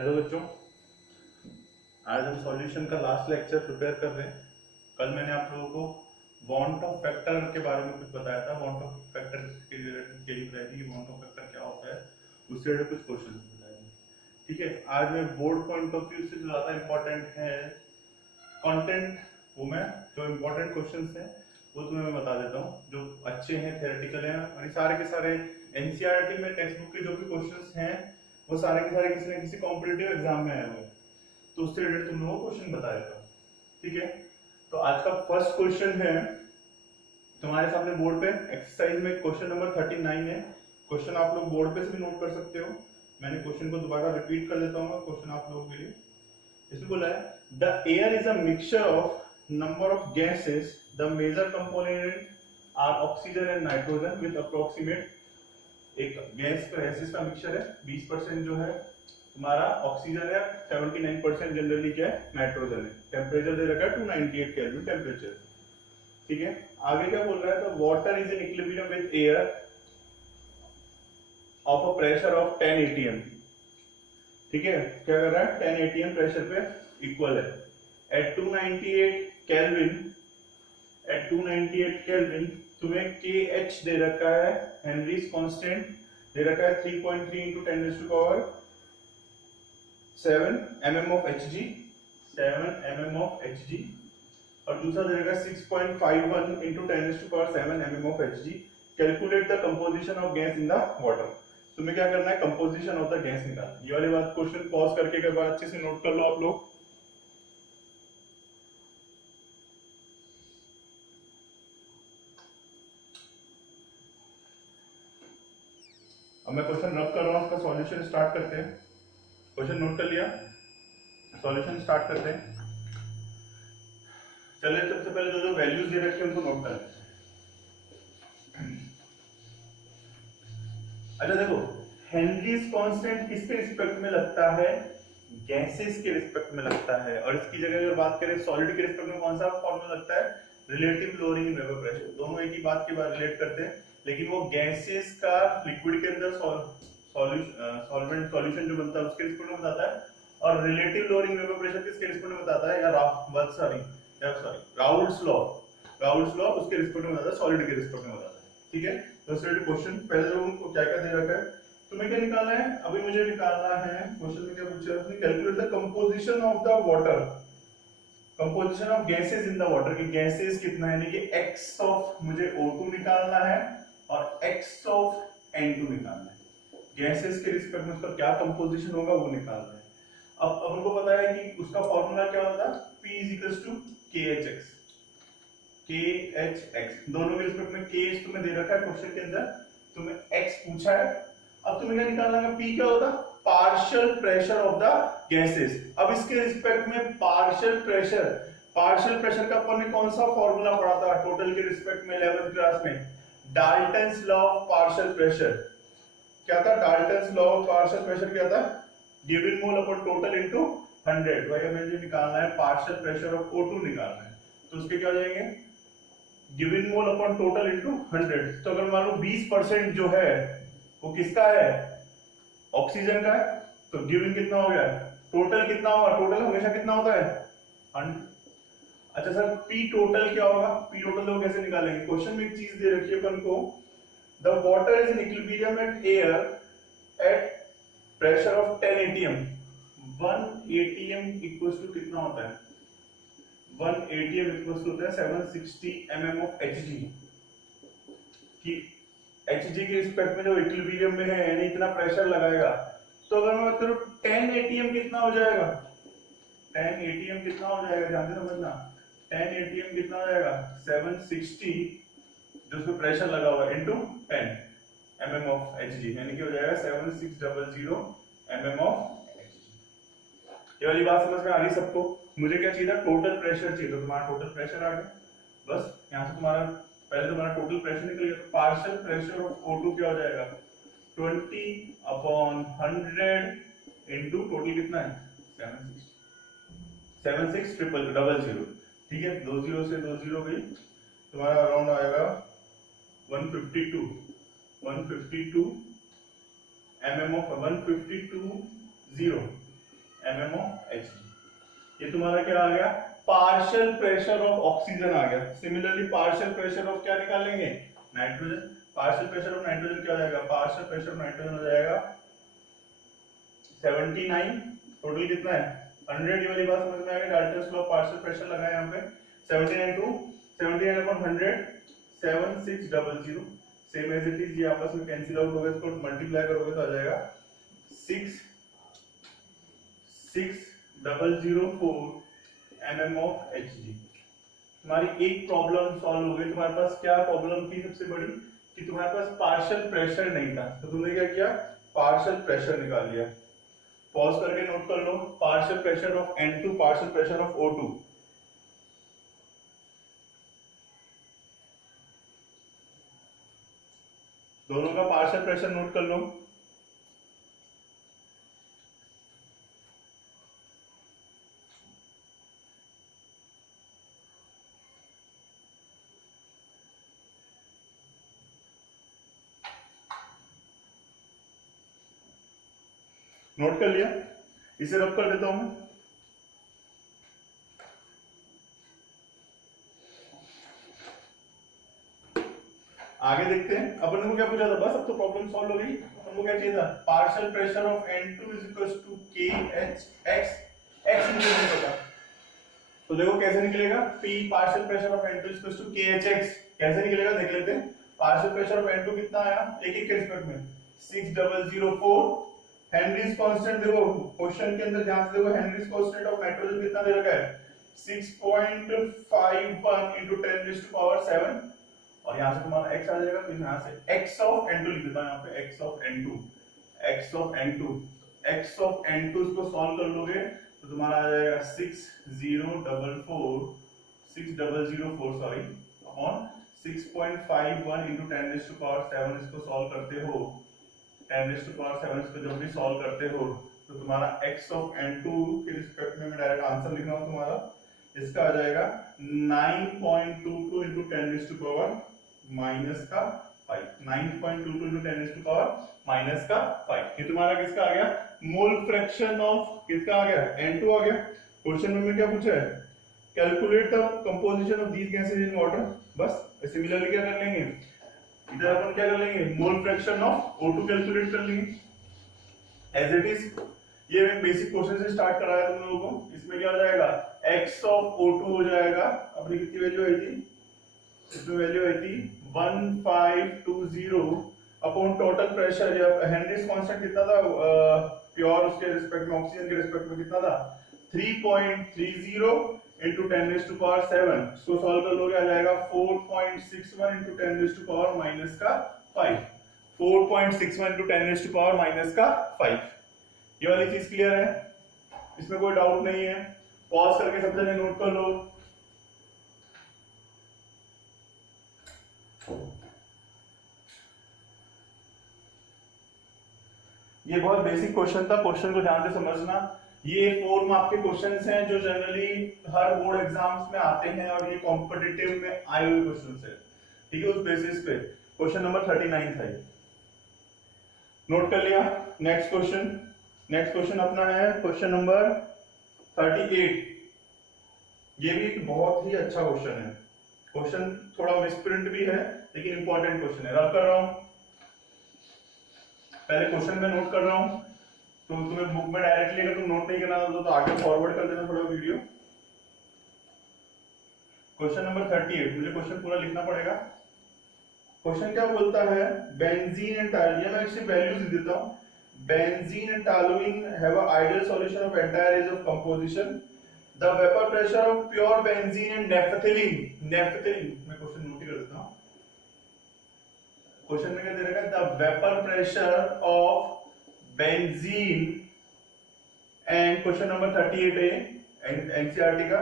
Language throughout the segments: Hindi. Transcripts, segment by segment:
हेलो बच्चों, आज हम सॉल्यूशन का लास्ट लेक्चर प्रिपेयर कर रहे हैं। कल मैंने आप लोगों को वांट ऑफ फैक्टर के बारे में कुछ बताया था। वांट ऑफ फैक्टर के रिलेटेड यही बताई थी कि वांट ऑफ फैक्टर क्या होता है, उससे रिलेटेड कुछ क्वेश्चन बताए थे। ठीक है, आज मैं बोर्ड पॉइंट ऑफ व्यू से जो ज्यादा इंपॉर्टेंट है कंटेंट, वो मैं जो इंपॉर्टेंट क्वेश्चंस हैं वो तुम्हें मैं बता देता हूँ, जो अच्छे हैं, थ्योरेटिकल हैं, और ये सारे के सारे एनसीईआरटी में टेक्स्ट बुक के जो भी क्वेश्चंस हैं वो सारे के सारे किसी न किसी कॉम्पिटिटिव एग्जाम में आए हुए हैं, तो उससे रिलेटेड तुम लोगों को क्वेश्चन बताया था। ठीक है, तो आज का फर्स्ट क्वेश्चन है तुम्हारे सामने बोर्ड पे एक्सरसाइज में क्वेश्चन नंबर 39 है। क्वेश्चन आप लोग बोर्ड पे से भी नोट कर सकते हो। मैंने क्वेश्चन को दोबारा रिपीट कर देता हूँ क्वेश्चन आप लोगों के लिए। इसमें बोला है the air is a mixture of number of gases, the major component are oxygen and nitrogen with approximate. एक गैसेस का मिक्सचर है, 20% जो है तुम्हारा ऑक्सीजन है, 79% जनरली क्या है, नाइट्रोजन है। टेम्परेचर दे रखा है 298 केल्विन टेम्परेचर। ठीक है, आगे क्या बोल रहा है, तो water is in equilibrium with air of a pressure of 10 atm। ठीक है, क्या कर रहा है, 10 atm प्रेशर पे इक्वल है। एट 298 केल्विन तुम्हें KH दे रखा है, हेनरीज कांस्टेंट दे रखा है 3.3 into 10 raised to power 7 mm of Hg, 7 mm of Hg, और दूसरा दे रखा है 6.51 into 10 raised to power 7 mm of Hg। Calculate the composition of gas in the water. तुम्हें क्या करना है, कंपोजिशन ऑफ द गैस निकालना। ये वाली बात क्वेश्चन पॉज करके एक बार अच्छे से नोट कर लो आप लोग। अब मैं क्वेश्चन रब कर रहा हूं, उसका सॉल्यूशन स्टार्ट करते हैं। क्वेश्चन नोट कर लिया, सॉल्यूशन स्टार्ट करते हैं। चलिए, सबसे पहले जो जो वैल्यूज दे रखे हैं उनको नोट कर लेते हैं। अच्छा देखो, हेनरीज कांस्टेंट किसके रिस्पेक्ट में लगता है, गैसेस के रिस्पेक्ट में लगता है। और इसकी जगह अगर बात करें सॉलिड के रिस्पेक्ट में कौन सा फॉर्मूला लगता है, relative lowering in vapour pressure. दोनों एक ही बात की बात रिलेट करते हैं, लेकिन वो गैसेस का लिक्विड के अंदर सॉल्वेंट सॉल्यूशन जो बनता है उसके रिस्पेक्ट में बताता है, और रिलेटिव लोअरिंग वेपर प्रेशर किसके रिस्पेक्ट में बताता है, या राउल्ट्स लॉ उसके रिस्पेक्ट में बताता है, सॉलिड के रिस्पेक्ट में बताता है। ठीक है, तो इसलिए क्वेश्चन पहले तो उनको क्या क्या दे रखा है, तुम्हें क्या निकालना है, अभी मुझे निकालना है, क्वेश्चन में क्या पूछा है उसने, calculate the composition of the water, composition of gases in the water. की गैसेस कितना है, यानी कि x ऑफ मुझे O2 निकालना है और x ऑफ N2 निकालना है। गैसेस के रिस्पेक्ट में उसका क्या कंपोजिशन होगा वो निकालना है। अब हमको पता है कि उसका फॉर्मूला क्या होता है, P = KHX। KHX दोनों के रिस्पेक्ट में KH तुम्हें दे रखा है क्वेश्चन के अंदर, तुम्हें X पूछा है। अब तुम्हें क्या निकालना है, P क्या होता, partial pressure of the gases. अब इसके रिस्पेक्ट में पार्शियल प्रेशर का अपन ने कौन सा फॉर्मूला पढ़ा था टोटल के रिस्पेक्ट में 11th क्लास में, Dalton's law of partial pressure. क्या था Dalton's law of partial pressure, क्या था, given mole upon total into 100। भाई हमें जो निकालना है पार्शियल प्रेशर ऑफ O2 निकालना है, तो उसके क्या हो जाएंगे, given mole upon total into 100। तो अगर मान लो 20% जो है वो किसका है, ऑक्सीजन का है, तो गिवन कितना हो गया, टोटल कितना होगा, टोटल हमेशा कितना होता है 100। अच्छा सर, पी टोटल क्या होगा, पी टोटल तो कैसे निकालेंगे, क्वेश्चन में एक चीज दे रखी है अपन को, the water is in equilibrium at air at pressure of 10 atm। 1 atm equals to कितना होता है, 1 atm इक्वल्स टू होता है 760 mm ऑफ Hg। कि Hg के रिस्पेक्ट में जो इक्विलिब्रियम में है, यानी इतना प्रेशर लगाएगा, तो अगर मैं बात करूं 10 atm कितना हो जाएगा, 10 atm कितना हो जाएगा, ध्यान से समझना, 10 atm कितना हो जाएगा, 760 जो उसमें प्रेशर लगा हुआ है इनटू 10 mm ऑफ Hg, यानी कि हो जाएगा 7600 mm ऑफ Hg। ये वाली बात समझ में आ गई सबको। मुझे क्या चाहिए था, टोटल प्रेशर चाहिए, तो तुम्हारा टोटल प्रेशर आ गया। बस यहां से तुम्हारा पहले तुम्हारा टोटल प्रेशर निकल गया, तो पार्शियल प्रेशर ऑफ O2 क्या हो जाएगा, 20/100 इनटू टोटल कितना है 7600। ठीक है, 20 से 20 गई, तुम्हारा अराउंड आएगा 152 mm of 152 0 mm of Hg। ये तुम्हारा क्या आ गया, पार्शियल प्रेशर ऑफ ऑक्सीजन आ गया। सिमिलरली पार्शियल प्रेशर ऑफ क्या निकालेंगे, nitrogen. Partial pressure of nitrogen क्या हो जाएगा, पार्शियल प्रेशर ऑफ नाइट्रोजन हो जाएगा 79। टोटल कितना है 100। ये वाली बात समझ में आ गई, डाल्टन्स लॉ पार्शियल प्रेशर लगा यहाँ पे। 79 to 79 upon 100 7600। Same as it is, ये आपस में कैंसिल आउट हो गया, इसको मल्टीप्लाई करोगे तो आ जाएगा 6004 mm of Hg। तुम्हारी एक प्रॉब्लम सॉल्व हो गई। तुम्हारे पास क्या प्रॉब्लम थी सबसे बड़ी, कि तुम्हारे पास पार्शियल प्रेशर नहीं था, तो तुमने क्या किया, पार्शियल प्रेशर निकाल लिया। पॉज करके नोट कर लो, partial pressure of N2, partial pressure of O2। दोनों का पार्शियल प्रेशर नोट कर लो। नोट कर लिया, इसे रब कर देता हूं। आगे देखते हैं, अपन को क्या पूछा था, बस अब तो प्रॉब्लम सॉल्व हो गई। अपन को क्या चाहिए था, partial pressure of N2 is equal to KHX। x मुझे नहीं पता, तो देखो कैसे निकलेगा, P partial pressure of N2 is equal to KHX। कैसे निकलेगा देख लेते हैं। पार्शियल प्रेशर ऑफ N2 कितना आया, एक एक के रिस्पेक्ट में 6004। हेनरीज कांस्टेंट देखो क्वेश्चन के अंदर ध्यान से देखो, हेनरीज कांस्टेंट ऑफ नाइट्रोजन कितना दे रखा है, 6.51 into 10 raised to power 7। और यहाँ से तुम्हारा x आ जाएगा, तो यहाँ से x of N2 लिख देता हूँ, यहाँ पे x of N2, x of N2, x of N2 इसको सॉल्व कर लोगे तो तुम्हारा आ जाएगा 6004 sorry upon 6.51 into 10 raised to power 7। इसको सॉल्व करते हो 10 raised to power 7, इसको जब भी सॉल्व करते हो तो तुम्हारा x of N2 के रिस्पेक्ट में मैं डायरेक्ट आंसर लिख रहा हूँ, तुम्हारा इसका आ जाएगा 9.22 into 10 raised to power minus का 5। 9.22 into 10 raised to power minus का 5। ये तुम्हारा किसका आ गया, मोल फ्रैक्शन ऑफ किसका आ गया, N2 आ गया। क्वेश्चन में क्या पूछा है, calculate the composition of these gases in water. बस सिमिलरली क्या कर लेंगे, इधर अपन क्या कर लेंगे, मोल फ्रैक्शन ऑफ O2 कैलकुलेट कर लेंगे एज इट इज। ये एक बेसिक क्वेश्चन से स्टार्ट कराया तुम लोगों को। इसमें क्या हो जाएगा, x ऑफ O2 हो जाएगा, अपनी कितनी वैल्यू आई थी, इसमें वैल्यू आई थी 1520 अपॉन टोटल प्रेशर। जब हेनरीज कांस्टेंट कितना था प्योर उसके रिस्पेक्ट में, ऑक्सीजन के रिस्पेक्ट में कितना था 3.30 into 10 raised to power 7। इसको सॉल्व कर लोगे आ जाएगा 4.61 into 10 raised to power minus का 5। 4.61 into 10 raised to power minus का 5। ये वाली चीज क्लियर है, इसमें कोई डाउट नहीं है। पॉज करके सब जने नोट कर लो। ये बहुत बेसिक क्वेश्चन था, क्वेश्चन को ध्यान से समझना। ये 4 मार्क के क्वेश्चंस हैं जो जनरली हर बोर्ड एग्जाम्स में आते हैं और ये कॉम्पिटिटिव में आए हुए क्वेश्चंस हैं, ठीक है। उस बेसिस पे क्वेश्चन नंबर 39 था ये, नोट कर लिया। नेक्स्ट क्वेश्चन अपना है क्वेश्चन नंबर 38। ये भी एक बहुत ही अच्छा क्वेश्चन है। क्वेश्चन थोड़ा मिसप्रिंट भी है लेकिन इंपॉर्टेंट क्वेश्चन है। रब कर रहा हूं, पहले क्वेश्चन में नोट कर रहा हूं, तो तुम्हें बुक में डायरेक्टली अगर तुम नोट नहीं करना तो आगे फॉरवर्ड कर देना थोड़ा वीडियो। क्वेश्चन नंबर 38, मुझे क्वेश्चन पूरा लिखना पड़ेगा। क्वेश्चन क्या बोलता है, बेंजीन एंड टॉलुइन, मैं इसकी वैल्यूज लिख देता हूं। Benzene and toluene have a ideal solution of entire age of composition. The vapour pressure of pure benzene and naphthalene, मैं क्वेश्चन नोट कर देता हूं। क्वेश्चन में क्या दे रखा है, the vapour pressure of benzene and question number 38 है एनसीईआरटी का।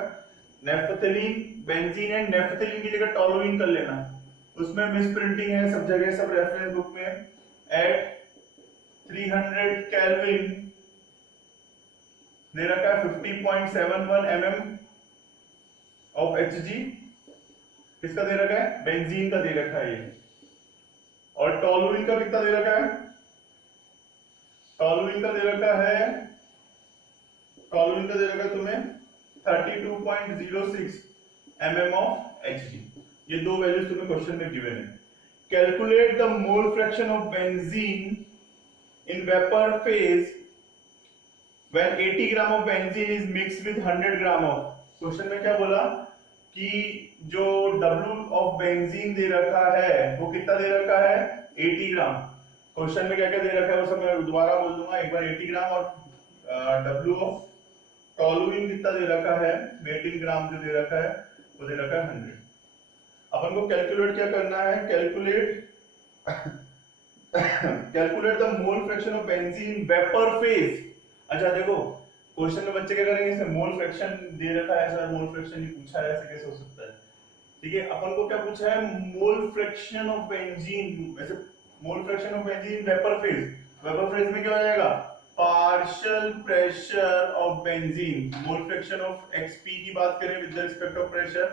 नेफ्थलीन, बेंजीन एंड नेफ्थलीन की जगह टॉलुइन कर लेना, उसमें मिसप्रिंटिंग है सब जगह, सब रेफरेंस बुक में। एट 300 केल्विन दे रखा है 50.71 mm ऑफ Hg। किसका दे रखा है, बेंजीन का दे रखा है ये। और टॉलुइन का कितना दे रखा है, टॉलुइन का दे रखा है टॉलुइन का दे रखा है तुम्हें 32.06 mm ऑफ Hg। ये दो वैल्यूज तुम्हें क्वेश्चन में गिवन है। Calculate the mole fraction of benzene in vapour phase when 80 gram of benzene is mixed with 100 gram of. Question में क्या बोला कि जो W ऑफ बेंजीन दे रखा है वो कितना दे रखा है 80 ग्राम। क्वेश्चन में क्या क्या दे रखा है वो सब मैं दोबारा बोल दूंगा एक बार। 80 ग्राम और W ऑफ टॉलुइन कितना दे रखा है 18 ग्राम जो दे रखा है वो दे रखा है 100। अपन को कैलकुलेट क्या करना है, calculate the mole fraction of benzene vapour phase. अच्छा देखो क्वेश्चन में बच्चे क्या करेंगे, इसमें मोल फ्रैक्शन दे रखा है, सर मोल फ्रैक्शन ही पूछा है, ऐसे कैसे हो सकता है। ठीक है, अपन को क्या पूछा है मोल फ्रैक्शन ऑफ बेंजीन। वैसे mole fraction of benzene vapour phase, vapour phase में क्या हो जाएगा partial pressure of benzene. Mole fraction of XP की बात करें विद रिस्पेक्ट ऑफ प्रेशर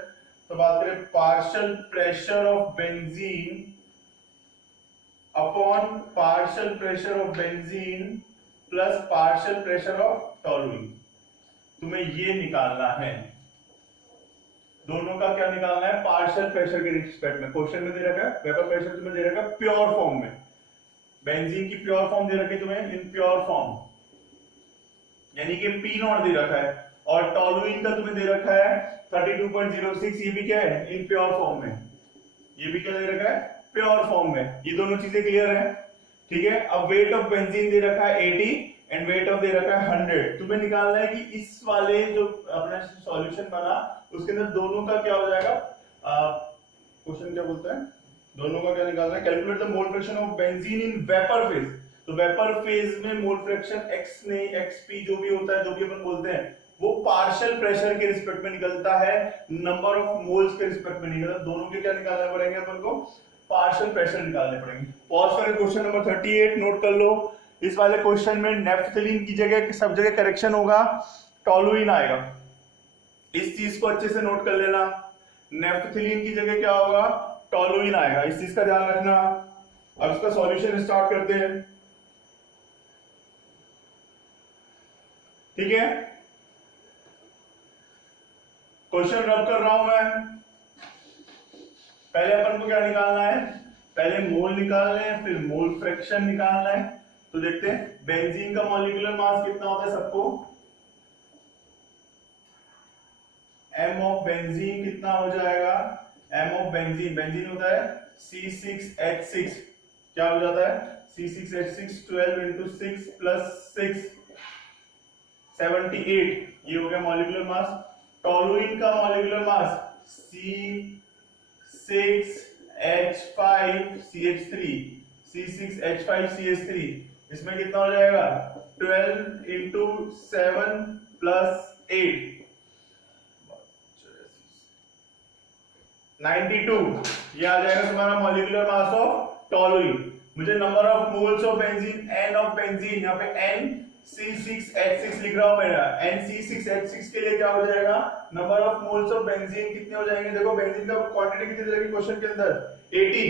तो बात करें partial pressure of benzene upon partial pressure of benzene plus partial pressure of toluene. तुम्हें ये निकालना है, दोनों का क्या निकालना है पार्शियल प्रेशर के रिस्पेक्ट में। क्वेश्चन में दे रखा है वेपर प्रेशर तुम्हें दे रखा है प्योर फॉर्म में, बेंजीन की प्योर फॉर्म दे रखी है तुम्हें इन प्योर फॉर्म यानी कि P नॉट दे रखा है, और टॉलुइन का तुम्हें दे रखा है 32.06। ये भी क्या है इन प्योर फॉर्म में, ये भी क्या दे रखा है प्योर फॉर्म में। ये दोनों चीजें क्लियर है। ठीक है, अब वेट ऑफ बेंजीन दे रखा है 80 एंड वेट ऑफ दे रखा है 100। तुम्हें निकालना है कि इस वाले जो अपना सॉल्यूशन बना उसके अंदर दोनों का क्या हो जाएगा, क्वेश्चन क्या बोलता है दोनों का क्या निकालना है। Calculate the mole fraction of benzene in vapour phase. तो वेपर फेज में मोल फ्रैक्शन x नहीं xp जो भी होता है, जो भी अपन बोलते हैं, वो पार्शियल प्रेशर के रिस्पेक्ट में निकलता है, नंबर ऑफ मोल्स के रिस्पेक्ट में निकलता है। दोनों के क्या निकालना पड़ेंगे अपन को पार्शियल प्रेशर निकालने पड़ेंगे। पॉज करें क्वेश्चन नंबर 38 नोट कर लो। इस वाले क्वेश्चन में नेफ्थलीन की जगह सब जगह करेक्शन होगा, टॉलुइन आएगा। इस चीज को अच्छे से नोट कर लेना, नेफ्थलीन की जगह क्या होगा टॉलुइन आएगा, इस चीज का ध्यान रखना। अब इसका सॉल्यूशन स्टार्ट करते हैं। ठीक है, क्वेश्चन रब कर रहा हूं मैं। पहले अपन को क्या निकालना है, पहले मोल निकालना है फिर मोल फ्रैक्शन निकालना है। तो देखते हैं बेंजीन का मॉलिक्यूलर मास कितना होता है सबको, m ऑफ बेंजीन कितना हो जाएगा, m ऑफ बेंजीन, बेंजीन होता है C6H6, क्या हो जाता है C6H6 12 into 6 plus 6 78, ये हो गया मॉलिक्यूलर मास। टॉलुइन का मॉलिक्यूलर मास C6H5CH3, C6H5CH3, इसमें कितना हो जाएगा 12 into 7 plus 8 92, ये आ जाएगा तुम्हारा मॉलिक्यूलर मास ऑफ टॉलुइन। मुझे number of moles of benzene, n of benzene, यहाँ पे n C6H6 लिख रहा हूं मेरा, NC6H6 के लिए क्या हो जाएगा number of moles of benzene कितने हो जाएंगे। देखो बेंजीन का क्वांटिटी कितनी रहेगी क्वेश्चन के अंदर 80,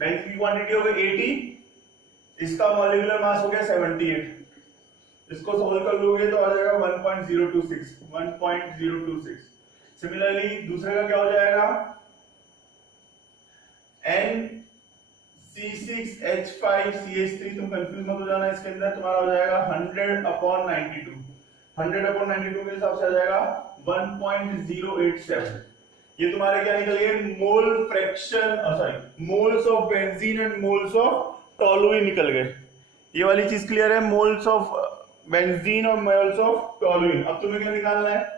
बेंजीन की क्वांटिटी हो गई 80, इसका मॉलिक्यूलर मास हो गया 78। इसको सोल्व कर लोगे तो आ जाएगा 1.026। सिमिलरली दूसरे का क्या हो जाएगा NC6H5CH3, तुम कंफ्यूज मत हो जाना, इसके अंदर तुम्हारा हो जाएगा 100/92, 100/92 के हिसाब से आ जाएगा 1.087। ये तुम्हारे क्या निकल गए mole fraction, sorry moles of benzene and moles of toluene निकल गए। ये वाली चीज क्लियर है, मोल्स ऑफ बेंजीन और मोल्स ऑफ टॉलुइन। अब तुम्हें क्या निकालना है,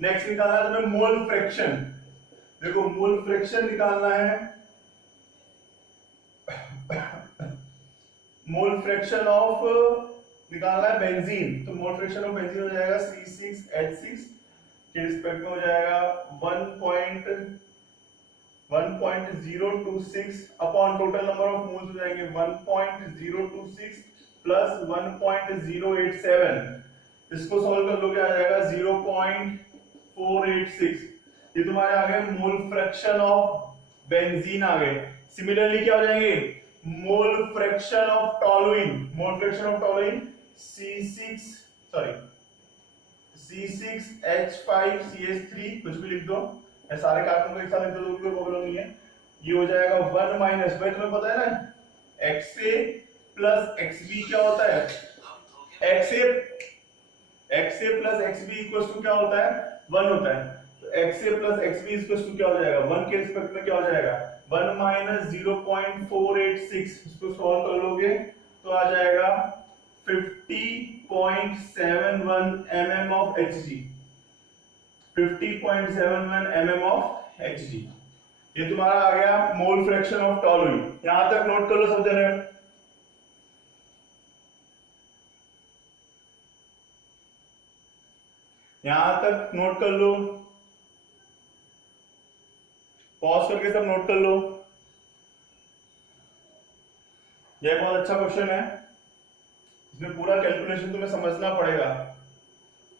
नेक्स्ट निकालना है तुम्हें मोल फ्रैक्शन। देखो मोल फ्रैक्शन निकालना है, मोल फ्रैक्शन ऑफ निकालना है बेंजीन। तो मोल फ्रैक्शन ऑफ बेंजीन हो जाएगा C6H6 के रिस्पेक्ट में हो जाएगा 1.026 upon total number of moles हो जाएंगे 1.026 प्लस 1.087। इसको सॉल्व कर लोगे आ जाएगा 0.486। ये तुम्हारे आ गए मोल फ्रैक्शन ऑफ बेंजीन आ गए। सिमिलरली क्या हो जाएंगे मोल fraction of toluene, mole fraction of toluene C6H5CH3 कुछ भी लिख दो, या सारे कार्बन को एक साथ लिख दो, कोई प्रॉब्लम नहीं है। ये हो जाएगा 1 माइनस, भाई तुम्हें पता है ना XA प्लस XB क्या होता है, XA प्लस XB इक्वल्स टू क्या होता है, 1 होता है। तो XA प्लस XB इक्वल्स टू क्या हो जाएगा, 1 के रिस्पेक्ट में क्या हो जाएगा, 1 माइनस 0.486, इसको सॉल्व कर लोगे तो आ जाएगा 50.71 mm of Hg, 50.71 mm of Hg। ये तुम्हारा आ गया मोल फ्रैक्शन ऑफ टॉलुइन। यहां तक नोट कर लो सब जने, यहां तक नोट कर लो, पॉज करके सब नोट कर लो। यह बहुत अच्छा क्वेश्चन है, इसमें पूरा कैलकुलेशन तुम्हें समझना पड़ेगा,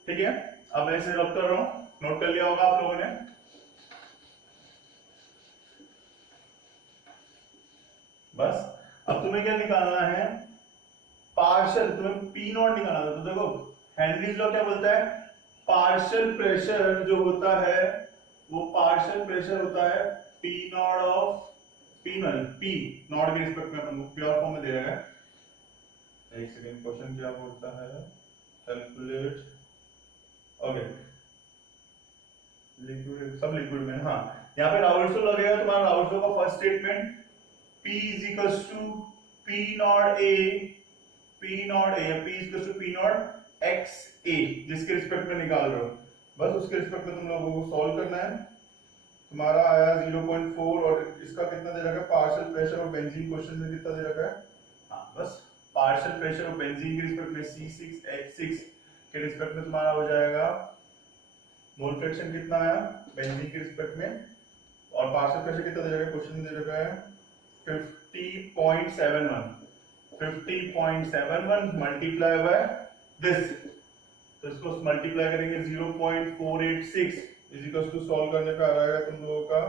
ठीक है। अब मैं इसे रब कर रहा हूं, नोट कर लिया होगा आप लोगों ने। बस अब तुम्हें क्या निकालना है, पार्शियल, तुम्हें पी नॉट निकालना था। तो देखो हेनरीज लॉ क्या बोलता है, पार्शियल प्रेशर जो होता है वो पार्शियल प्रेशर होता है P not of P not के रिस्पेक्ट में अपन को प्योर फॉर्म में दे रहा है। एक सेकंड, क्वेश्चन क्या बोलता है, कैलकुलेट, ओके लिक्विड, सब लिक्विड में, हाँ यहाँ पे राउल्ट लगेगा तुम्हारा। राउल्ट का first statement P is equals to P not A, P not A, P is equals to P not X A, जिसके रिस्पेक्ट में निकाल रहे हो, बस उसके रिस्पेक्ट में तुम लोगों को सॉल्व करना है। तुम्हारा आया 0.4 और इसका कितना दे रखा है, partial pressure of benzene, question में कितना दे रखा है, हाँ बस पार्शियल प्रेशर ऑफ बेंजीन के रिस्पेक्ट में C6H6 के रिस्पेक्ट में तुम्हारा हो जाएगा मोल फ्रैक्शन कितना आया बेंजीन के रिस्पेक्ट में, और पार्शियल प्रेशर कितना दे रखा है, क्वेश्चन में दे रखा है 50.71 मल्टीप्लाई बाय दिस, तो इसको मल्टीप्लाई करेंगे 0.486 इज इक्वल टू, सॉल्व करने पे आ जाएगा तुम लोगों का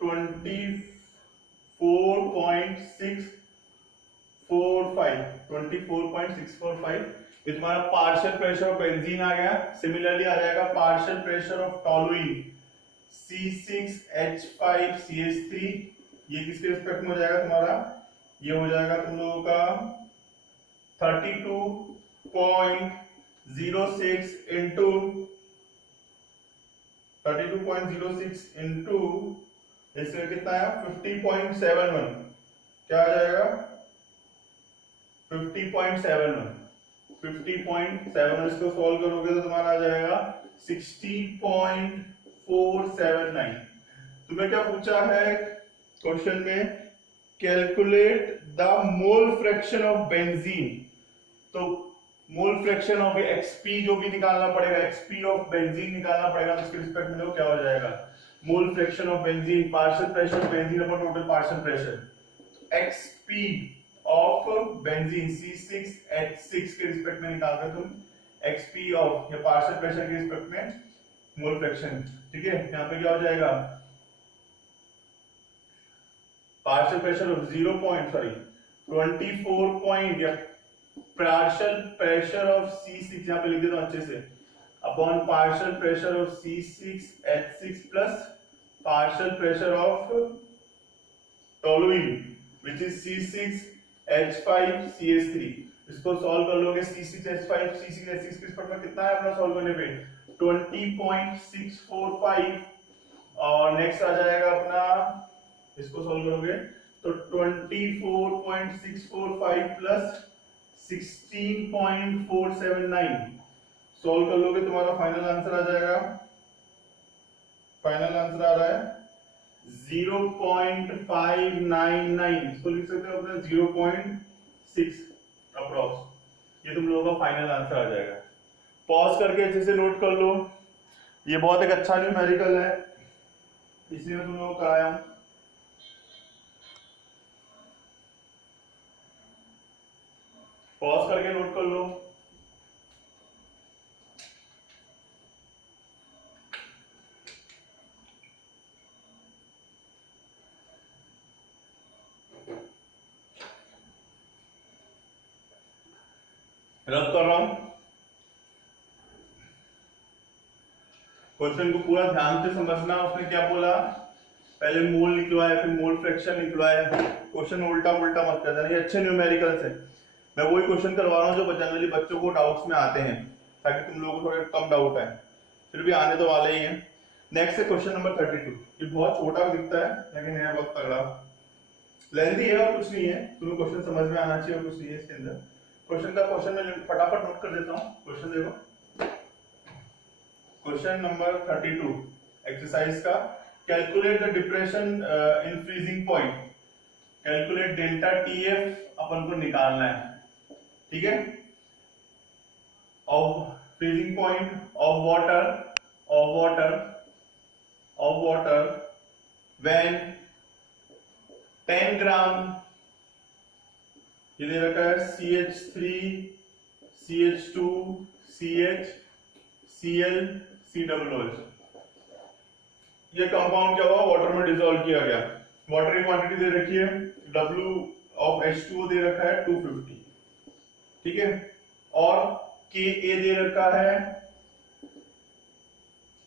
24.645, ये तुम्हारा पार्शियल प्रेशर ऑफ बेंजीन आ गया। सिमिलरली आ जाएगा partial pressure of toluene C6H5CH3, ये किसके रिस्पेक्ट में हो जाएगा तुम्हारा, ये हो जाएगा तुम लोगों का 32.06 इंटू इसमें कितना है 50.71, क्या आ जाएगा 50.71, इसको सॉल्व करोगे तो तुम्हारा आ जाएगा 60.479। तुम्हें क्या पूछा है क्वेश्चन में, calculate the mole fraction of benzene, तो मोल फ्रैक्शन ऑफ एक्सपी जो भी निकालना पड़ेगा, एक्सपी ऑफ बेंजीन निकालना पड़ेगा, तो इसके रिस्पेक्ट में देखो क्या हो जाएगा, मोल fraction of benzene partial pressure of benzene upon total partial pressure, XP of benzene C6H6 के रिस्पेक्ट में निकाल रहे तुम एक्सपी ऑफ या पार्शियल प्रेशर के रिस्पेक्ट में मोल फ्रैक्शन, ठीक है। यहाँ पे क्या हो जाएगा, पार्शियल प्रेशर ऑफ 24 या पार्शियल प्रेशर ऑफ C6, यहाँ पे लिख देता हूं अच्छे से, upon partial pressure of C6H6 plus partial pressure of toluene which is C6H5CH3। इसको सॉल्व कर लोगे, C6H5 के रिस्पेक्ट में कितना है अपना सॉल्व करने पे 20.645, और नेक्स्ट आ जाएगा अपना, इसको सॉल्व करोगे तो 24.645 प्लस 16.479, सॉल्व कर लोगे तुम्हारा फाइनल आंसर आ जाएगा, फाइनल आंसर आ रहा है 0.599, इसको लिख सकते हो अपना 0.6 अप्रॉक्स, ये तुम लोगों का फाइनल आंसर आ जाएगा। पॉज करके अच्छे से नोट कर लो, ये बहुत एक अच्छा न्यूमेरिकल है, इसलिए मैं तुम लोगों को कराया हूं। पॉज करके नोट कर लो। रब कर रहा हूं, क्वेश्चन को पूरा ध्यान से समझना। उसने क्या बोला, पहले मोल निकलवाया फिर मोल फ्रैक्शन निकलवाया। क्वेश्चन उल्टा उल्टा मत कर देना, ये अच्छे न्यूमेरिकल्स है। मैं वही क्वेश्चन करवा रहा हूँ जो जनरली बच्चों को डाउट्स में आते हैं, ताकि तुम लोगों को थोड़े कम डाउट है, फिर भी आने तो वाले ही हैं। नेक्स्ट है क्वेश्चन नंबर 32। ये बहुत छोटा दिखता है लेकिन है बहुत तगड़ा, लेंथी है और कुछ नहीं है, तुम्हें क्वेश्चन समझ में आना चाहिए और कुछ नहीं है इसके अंदर। क्वेश्चन में फटाफट नोट कर देता हूँ। क्वेश्चन देखो, क्वेश्चन नंबर 32 एक्सरसाइज का, calculate the depression in freezing point, calculate delta TF अपन को निकालना है, ठीक है, of freezing point of water when 10 gram, ये दे रखा है CH3 CH2 CH Cl COOH, ये कंपाउंड क्या हुआ, वाटर में डिसॉल्व किया गया। वाटर की क्वांटिटी दे रखी है, W ऑफ H2O दे रखा है 250, ठीक है, और Ka दे रखा है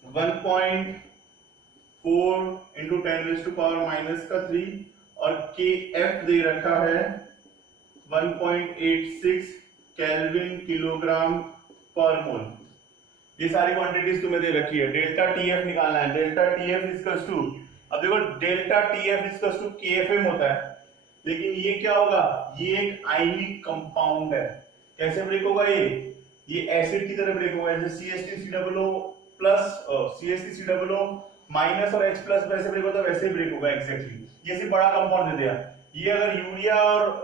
1.4 इंटू 10⁻⁻³ और Kf दे रखा है 1.86 केल्विन किलोग्राम पर मोल। ये सारी क्वांटिटीज तुम्हें दे रखी है। डेल्टा टीएफ निकालना है। डेल्टा टीएफ इक्वल्स टू, अब देखो डेल्टा टीएफ इक्वल्स टू केएफएम होता है, लेकिन ये क्या होगा, ये एक आयनिक कंपाउंड है। कैसे ब्रेक होगा ये एसिड की तरह ब्रेक होगा, जैसे CH3COO प्लस CH3COO माइनस और H प्लस वैसे ब्रेक होता है, वैसे ही ब्रेक होगा एग्जैक्टली। ये सिर्फ बड़ा कंपाउंड दे दिया। ये अगर यूरिया और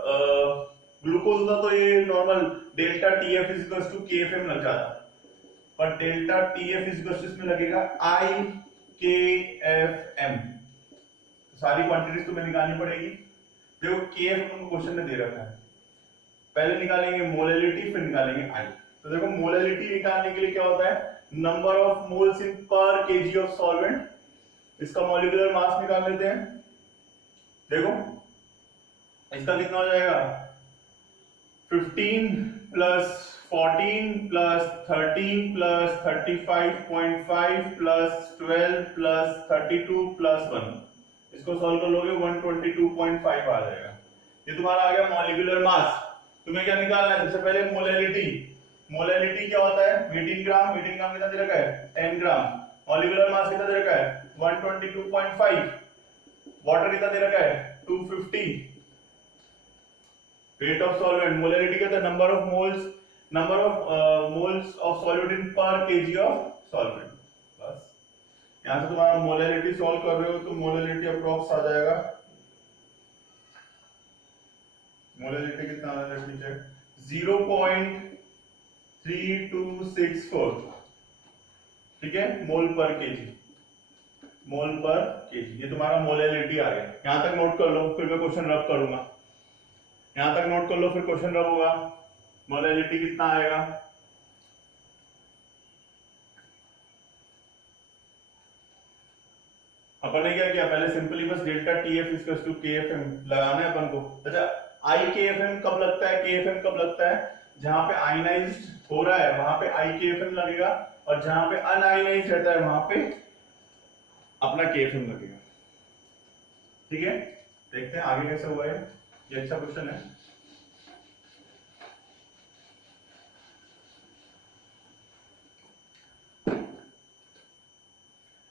ग्लूकोज होता तो ये normal delta TF equals to KFM लग जाता, पर डेल्टा टीएफ इक्वल्स इसमें लगेगा IKFM। सारी क्वांटिटीज तुम्हें निकालनी पड़ेगी। देखो केएफएम क्वेश्चन में दे रखा है, पहले निकालेंगे मोलैलिटी फिर निकालेंगे आई। तो देखो मोलैलिटी निकालने के लिए क्या होता है, नंबर ऑफ मोल्स इन पर केजी ऑफ सॉल्वेंट। इसका मॉलिक्यूलर मास निकाल लेते हैं। देखो इसका कितना हो जाएगा, 15 plus 14 plus 13 plus 35.5 plus 12 plus 32 plus 1, इसको सॉल्व कर लोगे 122.5 आ जाएगा। ये तुम्हारा आ गया मॉलिक्यूलर मास। तुम्हें क्या निकालना है, सबसे पहले मोलैलिटी। मोलैलिटी क्या होता है, 18 ग्राम। 18 ग्राम कितना दे रखा है, 10 ग्राम। मॉलिक्यूलर मास कितना दे रखा है, 122.5। वाटर कितना दे रखा है, 250। वेट ऑफ सॉल्वेंट, मोलैलिटी कहता है number of moles of solute in पर केजी ऑफ सॉल्वेंट। बस यहां से तुम्हारा मोलैलिटी सॉल्व कर रहे हो तो मोलैलिटी अप्रॉक्स आ जाएगा। मोलैलिटी कितना आ जाएगा, ठीक है, 0.3264, ठीक है, मोल पर केजी। मोल पर केजी, ये तुम्हारा मोलैलिटी आ गया। यहां तक नोट कर लो, फिर मैं क्वेश्चन रब करूंगा। यहां तक नोट कर लो, फिर क्वेश्चन रब होगा। मोलैलिटी कितना आएगा, अपन ने क्या किया, पहले सिंपली बस डेल्टा टीएफ इक्वल्स टू केएफएम लगाना है अपन को। अच्छा आईकेएफएम कब लगता है, केएफएम कब लगता है, जहां पे आयनाइज्ड हो रहा है वहां पे आईकेएफएम लगेगा, और जहां पे अनआयनाइज्ड रहता है वहां पे अपना केएफएम लगेगा। ठीक है, देखते हैं आगे कैसे हुआ है। ये अच्छा क्वेश्चन है।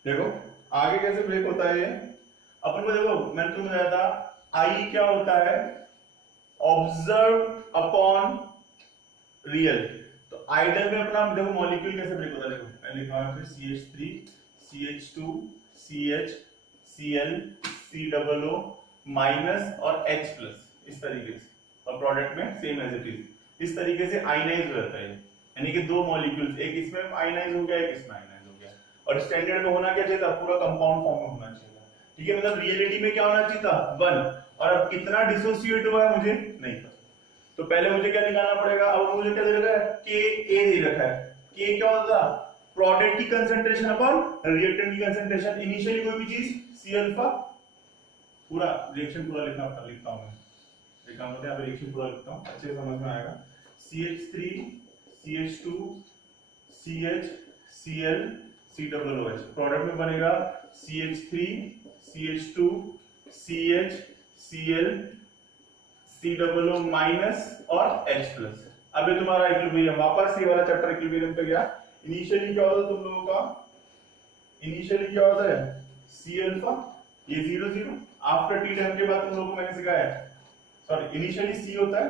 देखो आगे कैसे ब्रेक होता है ये अपन को। देखो मैंने तुम्हें बताया था आई क्या होता है, ऑब्जर्व अपॉन रियल। तो आइडल में अपना देखो मॉलिक्यूल कैसे ब्रेक होता है। देखो मैंने लिखा है CH3 CH2 CH Cl COO minus और H प्लस, इस तरीके से, और प्रोडक्ट में सेम एज इट इज। इस तरीके से आयनाइज रहता है, यानी कि दो मॉलिक्यूल्स, एक इसमें आयनाइज हो गया एक इसमें आयनाइज हो गया। और स्टैंडर्ड में होना क्या चाहिए था, पूरा कंपाउंड फॉर्म में होना चाहिए था। ठीक है, मतलब रियलिटी में क्या होना चाहिए था, 1। और अब कितना डिसोसिएट हुआ है मुझे नहीं पता, तो पहले मुझे क्या निकालना पड़ेगा। अब मुझे क्या दे रखा है, Ka दे रखा है। K क्या होता था, प्रोडक्ट की कंसंट्रेशन अपॉन रिएक्टेंट की कंसंट्रेशन। इनिशियली कोई भी चीज C अल्फा, पूरा रिएक्शन पूरा लिखता हूं मैं, रिएक्शन पूरा लिखता हूं, अच्छे से समझ में आएगा। CH3 CH2 CH Cl COOH। Product में बनेगा CH3 CH2 CH Cl COO minus और H प्लस। अब ये तुम्हारा इक्विलिब्रियम, वापस ये वाला चैप्टर इक्विलिब्रियम पे गया। इनिशियली क्या होता है तुम लोगों का, इनिशियली क्या होता है C अल्फा, ये 0 0। आफ्टर टी टाइम के बाद तुम लोगों को मैंने सिखाया है, सॉरी इनिशियली C होता है,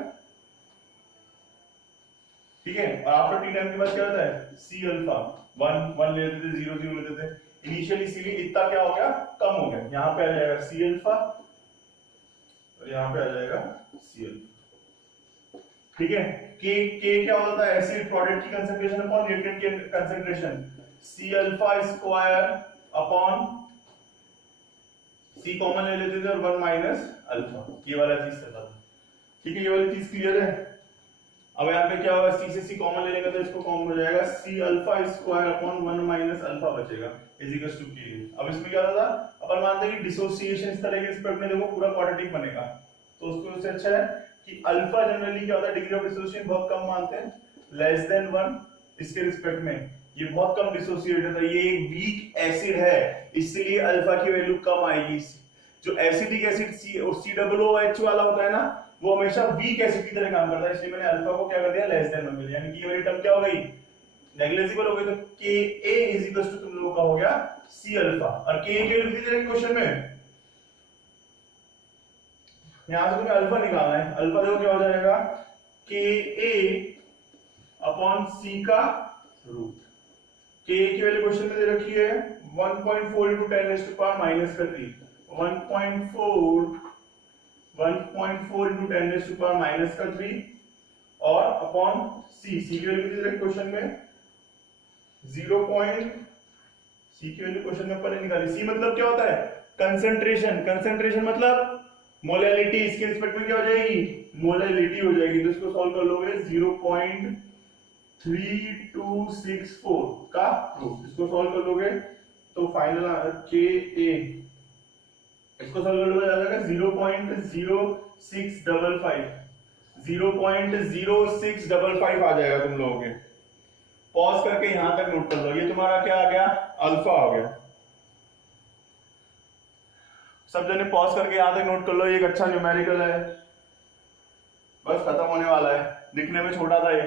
ठीक है, और आफ्टर टी टाइम के बाद क्या होता है C अल्फा 1 1 ले लेते थे, 0 0 ले लेते थे। इनिशियली C इतना क्या हो गया, कम हो गया, यहाँ पे आ जाएगा C अल्फा और यहाँ पे आ जाएगा C अल्फा, ठीक है। K क्या होता है, एसिड प्रोडक्ट की कंसंट्रेशन अपॉन रिएक्टेंट की concentration, C alpha square upon C common ले लेते थे और 1 माइनस अल्फा, ये वाला चीज था, ठीक है, ये वाली चीज क्लियर है। अब यहाँ पे क्या होगा, C से C कॉमन ले लेंगे तो इसको कॉमन हो जाएगा, C alpha square upon 1 minus alpha बचेगा इज इक्वल टू K। अब इसमें क्या होता है, अपन मानते हैं कि डिसोसिएशन इस तरह के रिस्पेक्ट में देखो पूरा क्वाड्रेटिक बनेगा, तो उसको उससे अच्छा है कि अल्फा जनरली क्या होता है, डिग्री ऑफ डिसोसिएशन बहुत कम मानते हैं, लेस देन 1 इसके रिस्पेक्ट में, ये बहुत कम डिसोसिएट होता है, ये एक वीक एसिड है इसलिए अल्फा की वैल्यू कम आएगी। जो एसिडिक एसिड COOH वाला होता है ना, वो हमेशा वीक एसिड की तरह काम करता है, इसलिए मैंने अल्फा को क्या कर दिया, लेस देन 1 कर दिया, यानी कि ये वाली टर्म क्या हो गई, नेग्लिजिबल हो गई। तो Ka इज इक्वल टू तुम लोगों का हो गया C अल्फा, और Ka के लिख दीजिए क्वेश्चन में, यहां से तुम्हें अल्फा निकालना है, अल्फा देखो क्या हो जाएगा, Ka अपॉन C का रूट। Ka की वैल्यू क्वेश्चन में दे रखी है 1.4 into 10 raised to power minus 3, 1.4 into 10 raised to power minus 3 और अपॉन C की वैल्यू दे रखी क्वेश्चन में 0. C की वैल्यू क्वेश्चन में अपन निकाली। C मतलब क्या होता है, कंसंट्रेशन, कंसंट्रेशन मतलब मोलैलिटी, इसके रिस्पेक्ट में क्या हो जाएगी, मोलैलिटी हो जाएगी, तो इसको सॉल्व कर लोगे 0.3264 का प्रूफ, इसको सॉल्व कर लोगे तो फाइनल Ka इसको सॉल्व कर लोगे आ जाएगा 0.0655 आ जाएगा तुम लोगों के। पॉज करके यहां तक नोट कर लो, ये तुम्हारा क्या आ गया, अल्फा आ गया। सब जने पॉज करके यहां तक नोट कर लो, ये एक अच्छा न्यूमेरिकल है, बस खत्म होने वाला है, दिखने में छोटा था ये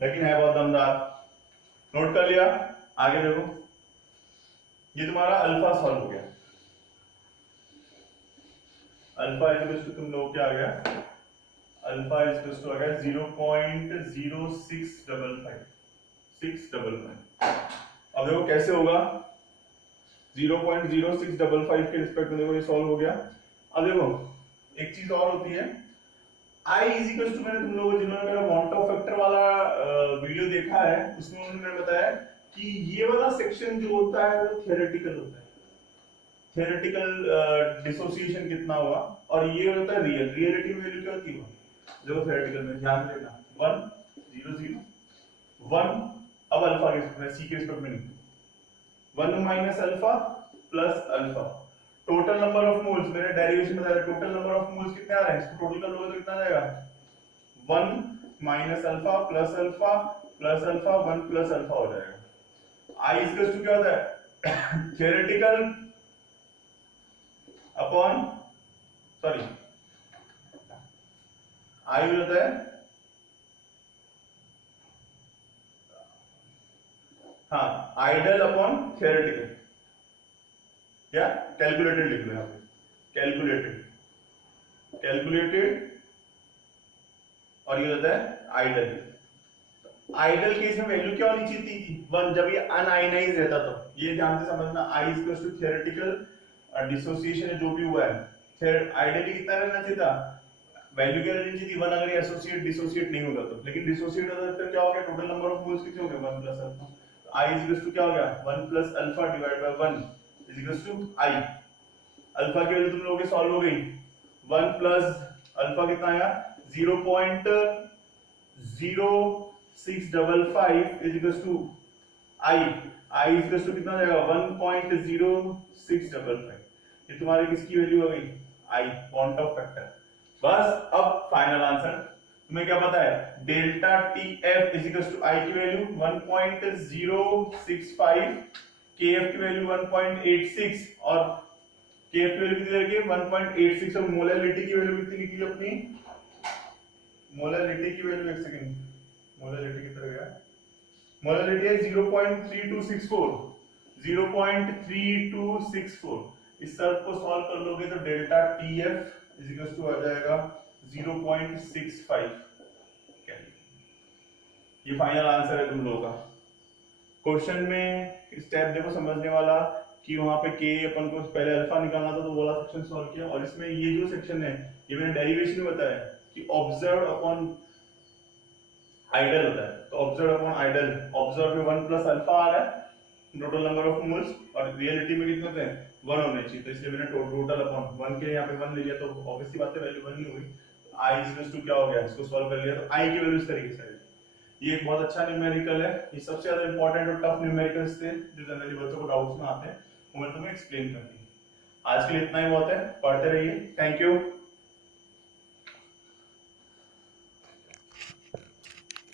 लेकिन है बहुत दमदार। नोट कर लिया, आगे देखो, ये तुम्हारा अल्फा सॉल्व हो गया, अल्फा इज तुम लोग क्या आ गया, अल्फा इज आ गया 0.0655। अब देखो कैसे होगा, 0.0655 के रिस्पेक्ट में देखो ये सॉल्व हो गया। अब देखो एक चीज और होती है, I इज इक्वल टू, मैंने तुम लोगों जिन्होंने मेरा वांट ऑफ फैक्टर वाला वीडियो देखा है उसमें उन्होंने बताया कि ये वाला सेक्शन जो होता है वो थियोरेटिकल होता है, थियोरेटिकल डिसोसिएशन कितना हुआ, और ये होता है रियल, रियलिटी में वैल्यू क्या होती है देखो थियोरेटिकल में, ध्यान देना 1 0 0 1, अब अल्फा के रिस्पेक्ट में, C के रिस्पेक्ट में नहीं, 1 minus alpha plus alpha, total number of moles, मैंने डेरिवेशन बताया टोटल नंबर ऑफ मोल्स कितने आ रहे हैं, इसको टोटल कर लोगे तो कितना आ जाएगा, 1 minus alpha plus alpha plus alpha 1 plus alpha हो जाएगा। I इक्वल टू क्या होता है, थियोरेटिकल अपॉन, सॉरी I होता है, हाँ आइडल अपॉन थियोरेटिकल, या कैलकुलेटेड लिख लो यहाँ पे, कैलकुलेटेड और ये होता है आइडल। आइडल केस में वैल्यू क्या होनी चाहिए थी, 1, जब ये अनआयनाइज रहता तो, ये ध्यान से समझना, I equal to theoretical dissociation जो भी हुआ है, आइडली कितना रहना चाहिए था, वैल्यू क्या रहनी चाहिए थी 1, अगर ये एसोसिएट डिसोसिएट नहीं होता तो, लेकिन डिसोसिएट होता तो क्या हो गया, टोटल नंबर ऑफ मोल्स कितने हो गए 1 प्लस अल्फा, तो I इक्वल टू क्या हो गया 1 plus alpha divide by 1 is equal to I। Alpha की वैल्यू तुम लोगों के सॉल्व हो गई, 1 प्लस अल्फा कितना आया 0.0655 is equal to I is equal to कितना जाएगा 1.0655, ये तुम्हारी किसकी वैल्यू हो गई, I, क्वांटम फैक्टर। बस अब फाइनल आंसर तुम्हें क्या पता है, delta T F is equal to I की वैल्यू 1.065, के एफ की वैल्यू 1.86 और के एफ की वैल्यू कितनी रहेगी 1.86 और मोलैलिटी की वैल्यू कितनी निकली अपनी, मोलैलिटी की वैल्यू एक सेकंड, मोलैलिटी कितना गया, मोलैलिटी है 0.3264, 0.3264। इस सब को सॉल्व कर लोगे तो delta T F is equal to आ जाएगा 0.65। ये फाइनल आंसर है तुम लोगों का। क्वेश्चन में स्टेप देखो समझने वाला कि वहां पे के अपन को पहले अल्फा निकालना था तो वो वाला सेक्शन सॉल्व किया, और इसमें ये जो सेक्शन है ये मैंने डेरिवेशन में बताया कि ऑब्जर्व अपॉन आइडल होता है, तो ऑब्जर्व अपॉन आइडल, ऑब्जर्व में 1 प्लस अल्फा आ रहा है टोटल नंबर ऑफ मोल्स और रियलिटी में कितने होते हैं 1 होने चाहिए, तो इसलिए मैंने टोटल अपॉन 1 के यहाँ पे 1 ले लिया तो ऑब्वियसली बात है वैल्यू 1 ही हुई। आई इज इक्वल टू क्या हो गया, इसको सॉल्व कर लिया तो आई की वैल्यू इस तरीके से। ये एक बहुत अच्छा न्यूमेरिकल है, ये सबसे ज्यादा इंपॉर्टेंट और टफ न्यूमेरिकल्स थे जो जनरली बच्चों को डाउट्स में आते हैं, वो मैं तुम्हें एक्सप्लेन करती हूँ। आज के लिए इतना ही बहुत है, पढ़ते रहिए, थैंक यू।